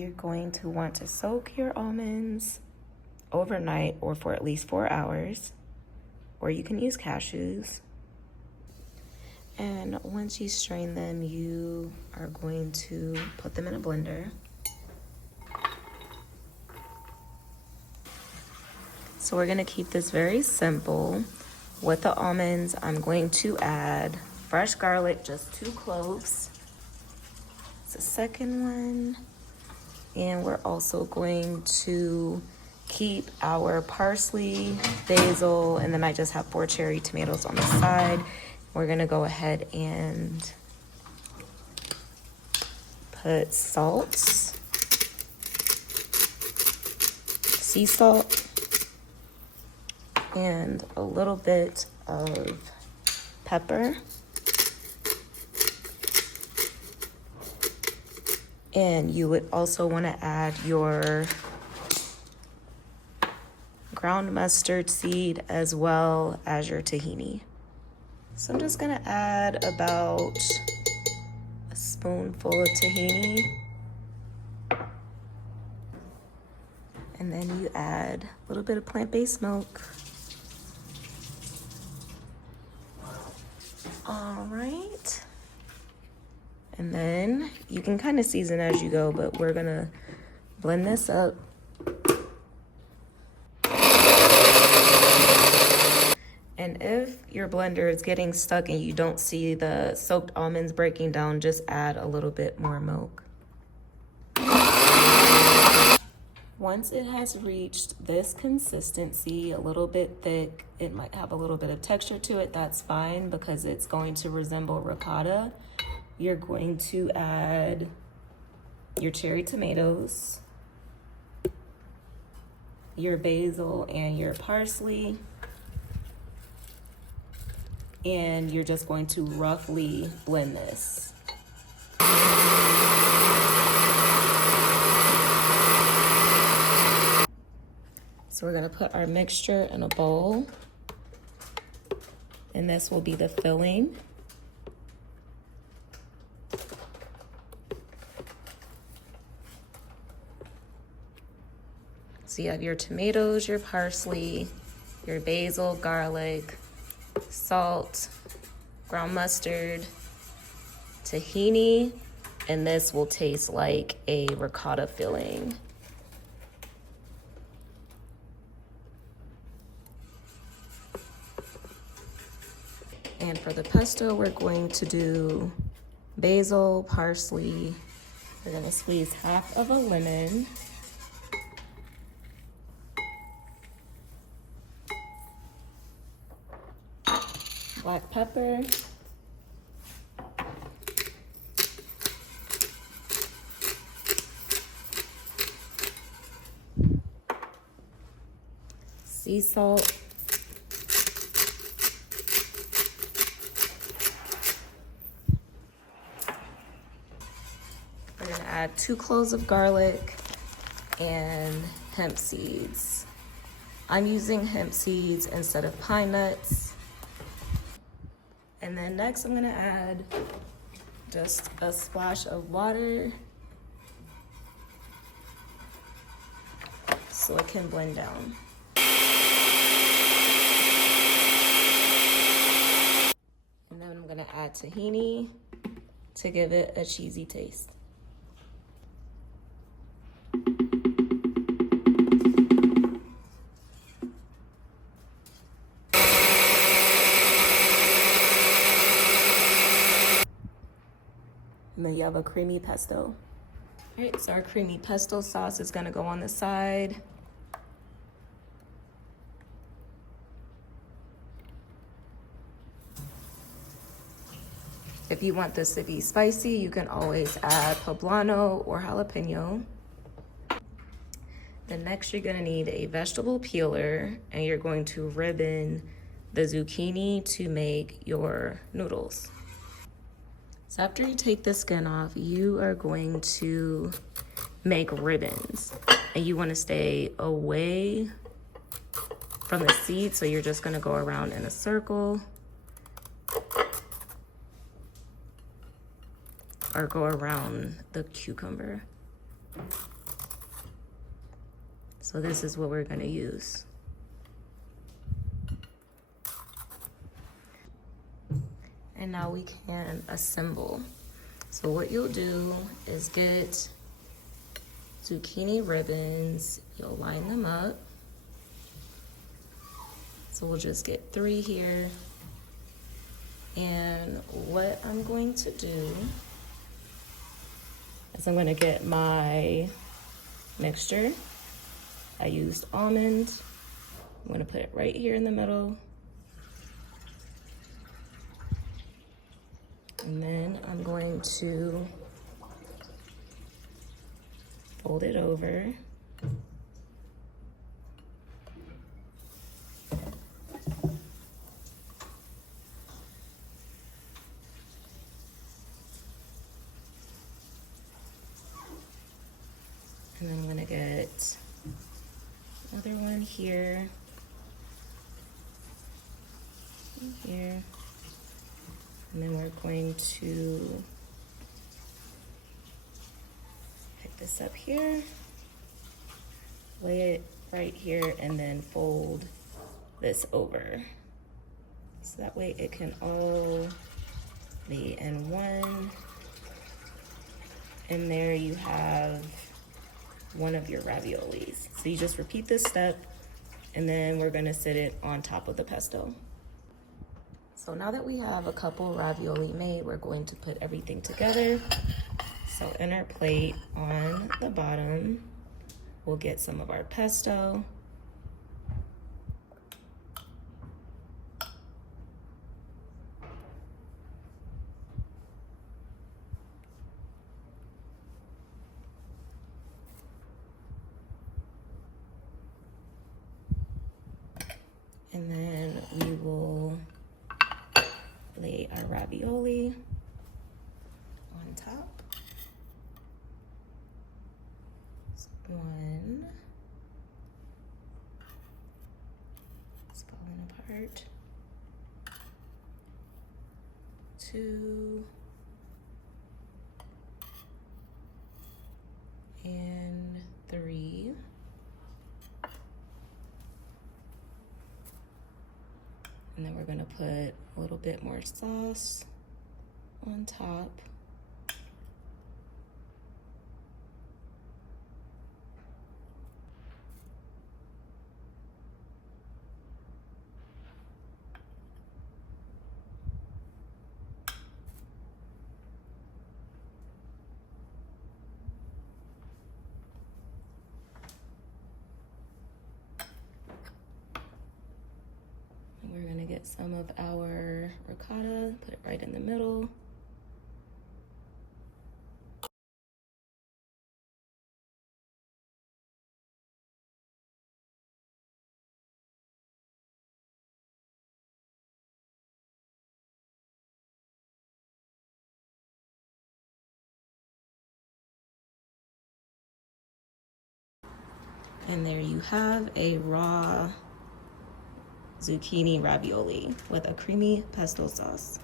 you're going to want to soak your almonds overnight or for at least 4 hours, or you can use cashews. And once you strain them, you are going to put them in a blender. So we're gonna keep this very simple. With the almonds, I'm going to add fresh garlic, just 2 cloves. It's the second one. And we're also going to keep our parsley, basil, and then I just have 4 cherry tomatoes on the side. We're gonna go ahead and put salt, sea salt, and a little bit of pepper. And you would also want to add your ground mustard seed as well as your tahini. So I'm just gonna add about a spoonful of tahini. And then you add a little bit of plant-based milk. All right. And then you can kind of season as you go, but we're gonna blend this up. And if your blender is getting stuck and you don't see the soaked almonds breaking down, just add a little bit more milk. Once it has reached this consistency, a little bit thick, it might have a little bit of texture to it, that's fine because it's going to resemble ricotta. You're going to add your cherry tomatoes, your basil and your parsley, and you're just going to roughly blend this. So we're gonna put our mixture in a bowl, and this will be the filling. So you have your tomatoes, your parsley, your basil, garlic, salt, ground mustard, tahini, and this will taste like a ricotta filling. And for the pesto, we're going to do basil, parsley. We're gonna squeeze half of a lemon. Black pepper. Sea salt. We're gonna add 2 cloves of garlic and hemp seeds. I'm using hemp seeds instead of pine nuts. And then next I'm gonna add just a splash of water so it can blend down. And then I'm gonna add tahini to give it a cheesy taste. And then you have a creamy pesto. All right, so our creamy pesto sauce is gonna go on the side. If you want this to be spicy, you can always add poblano or jalapeno. Then next you're gonna need a vegetable peeler, and you're going to ribbon the zucchini to make your noodles. So after you take the skin off, you are going to make ribbons, and you want to stay away from the seed, so you're just going to go around in a circle or go around the cucumber. So this is what we're gonna use. And now we can assemble. So what you'll do is get zucchini ribbons, you'll line them up. So we'll just get 3 here. And what I'm going to do is I'm gonna get my mixture. I used almonds. I'm gonna put it right here in the middle. And then I'm going to fold it over. And then I'm gonna get another one here, here. And then we're going to pick this up here, lay it right here, and then fold this over. So that way it can all be in one. And there you have one of your raviolis. So you just repeat this step, and then we're gonna sit it on top of the pesto. So now that we have a couple ravioli made, we're going to put everything together. So in our plate on the bottom, we'll get some of our pesto. And then we will lay our ravioli on top. So 1. It's falling apart. 2. And 3. And then we're gonna put a little bit more sauce on top. We're gonna get some of our ricotta, put it right in the middle. And there you have a raw zucchini ravioli with a creamy pesto sauce.